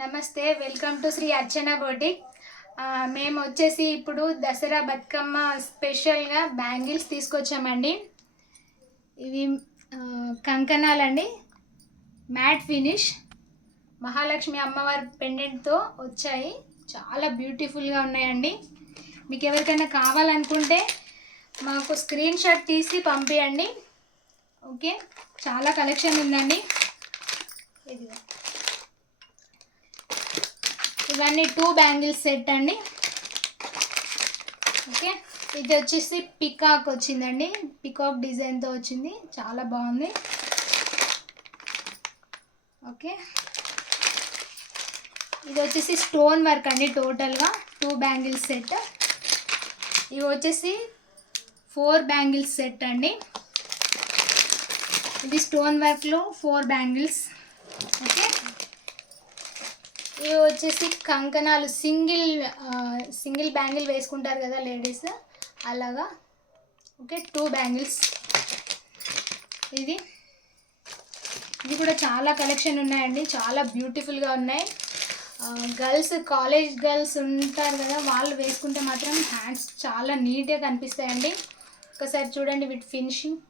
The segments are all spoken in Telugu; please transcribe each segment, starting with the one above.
నమస్తే, welcome to Shri Archana boutique. మేము వచ్చేసి ఇప్పుడు దసరా బతుకమ్మ స్పెషల్గా బ్యాంగిల్స్ తీసుకొచ్చామండి. ఇవి కంకణాలండి, మ్యాట్ ఫినిష్, మహాలక్ష్మి అమ్మవారి పెండెంట్తో వచ్చాయి. చాలా బ్యూటిఫుల్గా ఉన్నాయండి. మీకు ఎవరికైనా కావాలనుకుంటే మాకు స్క్రీన్ షాట్ తీసి పంపించండి. ఓకే, చాలా కలెక్షన్ ఉందండి. ఇవన్నీ 2 బ్యాంగిల్స్ సెట్ అండి. ఓకే, ఇది వచ్చేసి పికాక్ వచ్చిందండి, పికాక్ డిజైన్తో వచ్చింది, చాలా బాగుంది. ఓకే, ఇది వచ్చేసి స్టోన్ వర్క్ అండి. టోటల్గా 2 బ్యాంగిల్స్ సెట్. ఇవి వచ్చేసి 4 బ్యాంగిల్స్ సెట్ అండి. ఇది స్టోన్ వర్క్లో 4 బ్యాంగిల్స్. ఓకే, ఇవి వచ్చేసి కంకణాలు, సింగిల్ బ్యాంగిల్ వేసుకుంటారు కదా లేడీస్, అలాగా. Okay, 2 bangles. ఇది కూడా చాలా కలెక్షన్ ఉన్నాయండి, చాలా బ్యూటిఫుల్గా ఉన్నాయి. గర్ల్స్, కాలేజ్ గర్ల్స్ ఉంటారు కదా, వాళ్ళు వేసుకుంటే మాత్రం హ్యాండ్స్ చాలా నీట్గా కనిపిస్తాయండి. ఒకసారి చూడండి వీటి ఫినిషింగ్,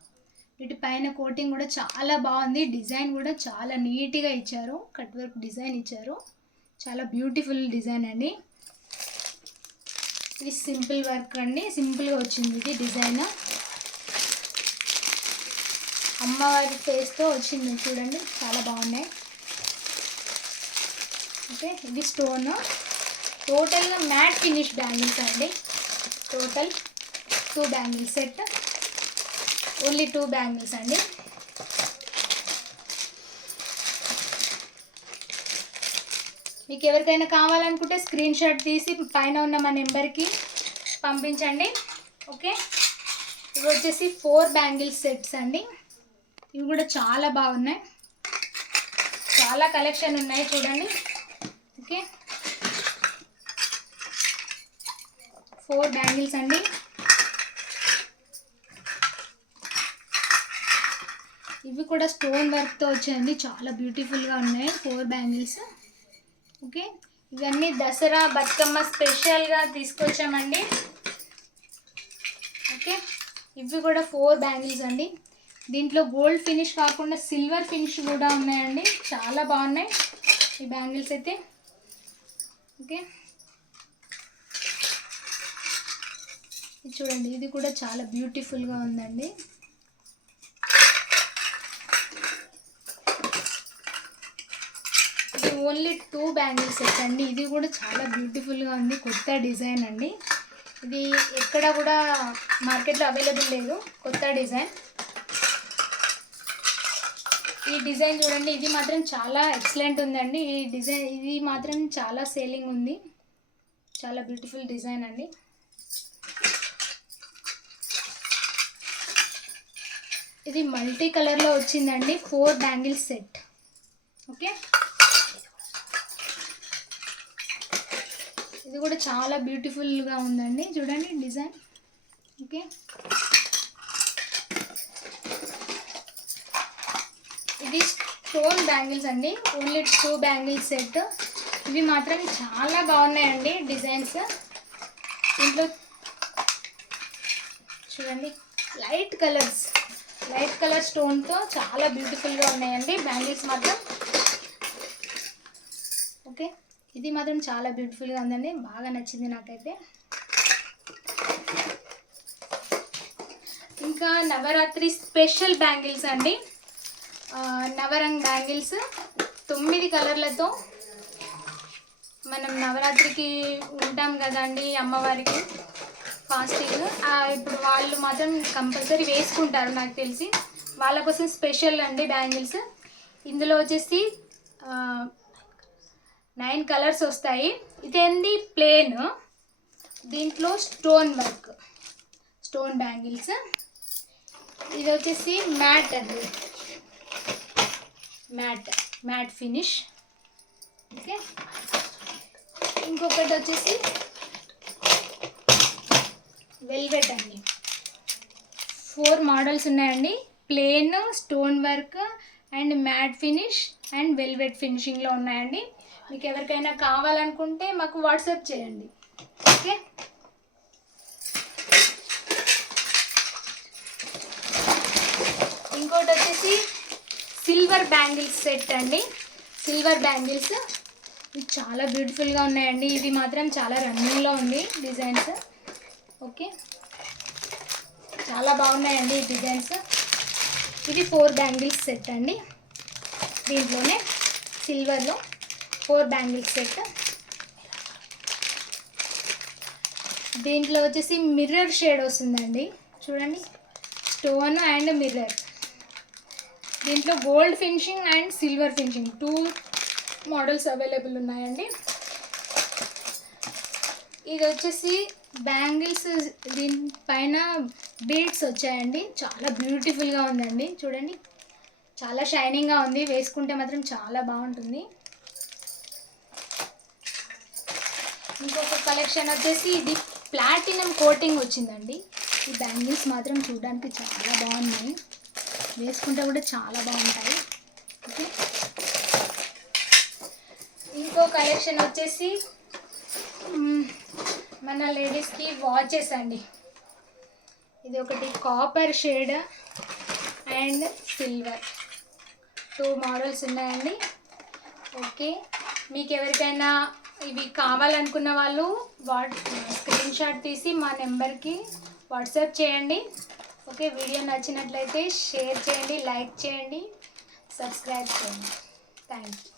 వీటి పైన కోటింగ్ కూడా చాలా బాగుంది. డిజైన్ కూడా చాలా నీట్గా ఇచ్చారు, కట్ వర్క్ డిజైన్ ఇచ్చారు, చాలా బ్యూటిఫుల్ డిజైన్ అండి. ఇది సింపుల్ వర్క్ అండి, సింపుల్గా వచ్చింది ఇది డిజైన్. అమ్మవారి ఫేస్తో వచ్చింది చూడండి, చాలా బాగున్నాయి. ఓకే, ఇది స్టోన్. టోటల్గా మ్యాట్ ఫినిష్ బ్యాంగిల్స్ అండి. Total 2 bangles set, only 2 bangles అండి. మీకు ఎవరికైనా కావాలనుకుంటే స్క్రీన్ షాట్ తీసి పైన ఉన్న మా నెంబర్కి పంపించండి. ఓకే, ఇవి వచ్చేసి 4 బ్యాంగిల్స్ సెట్స్ అండి. ఇవి కూడా చాలా బాగున్నాయి, చాలా కలెక్షన్ ఉన్నాయి చూడండి. ఓకే, 4 బ్యాంగిల్స్ అండి. ఇవి కూడా స్టోన్ వర్క్తో వచ్చాయండి, చాలా బ్యూటిఫుల్గా ఉన్నాయి 4 బ్యాంగిల్స్. ఓకే, ఇవన్నీ దసరా బతుకమ్మ స్పెషల్గా తీసుకొచ్చామండి. ఓకే, ఇవి కూడా 4 బ్యాంగిల్స్ అండి. దీంట్లో గోల్డ్ ఫినిష్ కాకుండా సిల్వర్ ఫినిష్ కూడా ఉన్నాయండి, చాలా బాగున్నాయి ఈ బ్యాంగిల్స్ అయితే. ఓకే, ఇది చూడండి, ఇది కూడా చాలా బ్యూటిఫుల్గా ఉందండి. ఇది ఓన్లీ 2 బ్యాంగిల్స్ సెట్ అండి. ఇది కూడా చాలా బ్యూటిఫుల్గా ఉంది, కొత్త డిజైన్ అండి. ఇది ఎక్కడ కూడా మార్కెట్లో అవైలబుల్ లేదు, కొత్త డిజైన్. ఈ డిజైన్ చూడండి, ఇది మాత్రం చాలా ఎక్సలెంట్ ఉందండి. ఈ డిజైన్ ఇది మాత్రం చాలా సేలింగ్ ఉంది, చాలా బ్యూటిఫుల్ డిజైన్ అండి. ఇది మల్టీ కలర్లో వచ్చిందండి, 4 బ్యాంగిల్స్ సెట్. ఓకే, ఇది కూడా చాలా బ్యూటిఫుల్గా ఉందండి, చూడండి డిజైన్. ఓకే, ఇది స్టోన్ బ్యాంగిల్స్ అండి, ఓన్లీ 2 బ్యాంగిల్స్ సెట్. ఇవి మాత్రం చాలా బాగున్నాయండి డిజైన్స్. ఇంట్లో చూడండి, లైట్ కలర్ స్టోన్తో చాలా బ్యూటిఫుల్గా ఉన్నాయండి బ్యాంగిల్స్ మాత్రం. ఓకే, ఇది మాత్రం చాలా బ్యూటిఫుల్గా ఉందండి, బాగా నచ్చింది నాకైతే. ఇంకా నవరాత్రి స్పెషల్ బ్యాంగిల్స్ అండి, నవరంగ్ బ్యాంగిల్స్ 9 కలర్లతో. మనం నవరాత్రికి ఉంటాం కదండి అమ్మవారికి ఫాస్టింగ్, ఇప్పుడు వాళ్ళు మాత్రం కంపల్సరీ వేసుకుంటారు నాకు తెలిసి, వాళ్ళ కోసం స్పెషల్ అండి బ్యాంగిల్స్. ఇందులో వచ్చేసి 9 కలర్స్ వస్తాయి. ఇదేంది ప్లేన్, దీంట్లో స్టోన్ వర్క్, స్టోన్ బ్యాంగిల్స్. ఇది వచ్చేసి మ్యాట్ అండి, మ్యాట్ ఫినిష్. ఓకే, ఇంకొకటి వచ్చేసి వెల్వెట్ అండి. 4 మోడల్స్ ఉన్నాయండి, plain, stone work, and matte finish and velvet ఫినిషింగ్లో ఉన్నాయండి. మీకు ఎవరికైనా కావాలనుకుంటే మాకు వాట్సాప్ చేయండి. ఓకే, ఇంకోటి వచ్చేసి సిల్వర్ బ్యాంగిల్స్ సెట్ అండి. సిల్వర్ బ్యాంగిల్స్ ఇవి చాలా బ్యూటిఫుల్గా ఉన్నాయండి. ఇది మాత్రం చాలా రన్నింగ్లో ఉంది డిజైన్స్. ఓకే, చాలా బాగున్నాయండి ఈ డిజైన్స్. ఇది 4 బ్యాంగిల్స్ సెట్ అండి. దీంట్లోనే సిల్వర్లో 4 బ్యాంగిల్స్ సెట్. దీంట్లో వచ్చేసి మిర్రర్ షేడ్ వస్తుందండి, చూడండి, స్టోన్ అండ్ మిర్రర్. దీంట్లో gold finishing and silver finishing 2 models available ఉన్నాయండి. ఇది వచ్చేసి బ్యాంగిల్స్, దీనిపైన బీడ్స్ వచ్చాయండి. చాలా బ్యూటిఫుల్గా ఉందండి, చూడండి, చాలా షైనింగ్గా ఉంది. వేసుకుంటే మాత్రం చాలా బాగుంటుంది. ఇంకొక కలెక్షన్ వచ్చేసి ఇది ప్లాటినం కోటింగ్ వచ్చిందండి. ఈ బ్యాంగిల్స్ మాత్రం చూడడానికి చాలా బాగున్నాయి, వేసుకుంటే కూడా చాలా బాగుంటాయి. ఓకే, ఇంకో కలెక్షన్ వచ్చేసి మన లేడీస్కి వాచెస్ అండి. ఇది ఒకటి copper shade and silver 2 models ఉన్నాయండి. ఓకే, మీకు ఎవరికైనా ఇవి కావాలనుకున్న వాళ్ళు స్క్రీన్ షాట్ తీసి మా నెంబర్కి వాట్సాప్ చేయండి. ఓకే, వీడియో నచ్చినట్లయితే షేర్ చేయండి, లైక్ చేయండి, సబ్స్క్రైబ్ చేయండి. Thank you.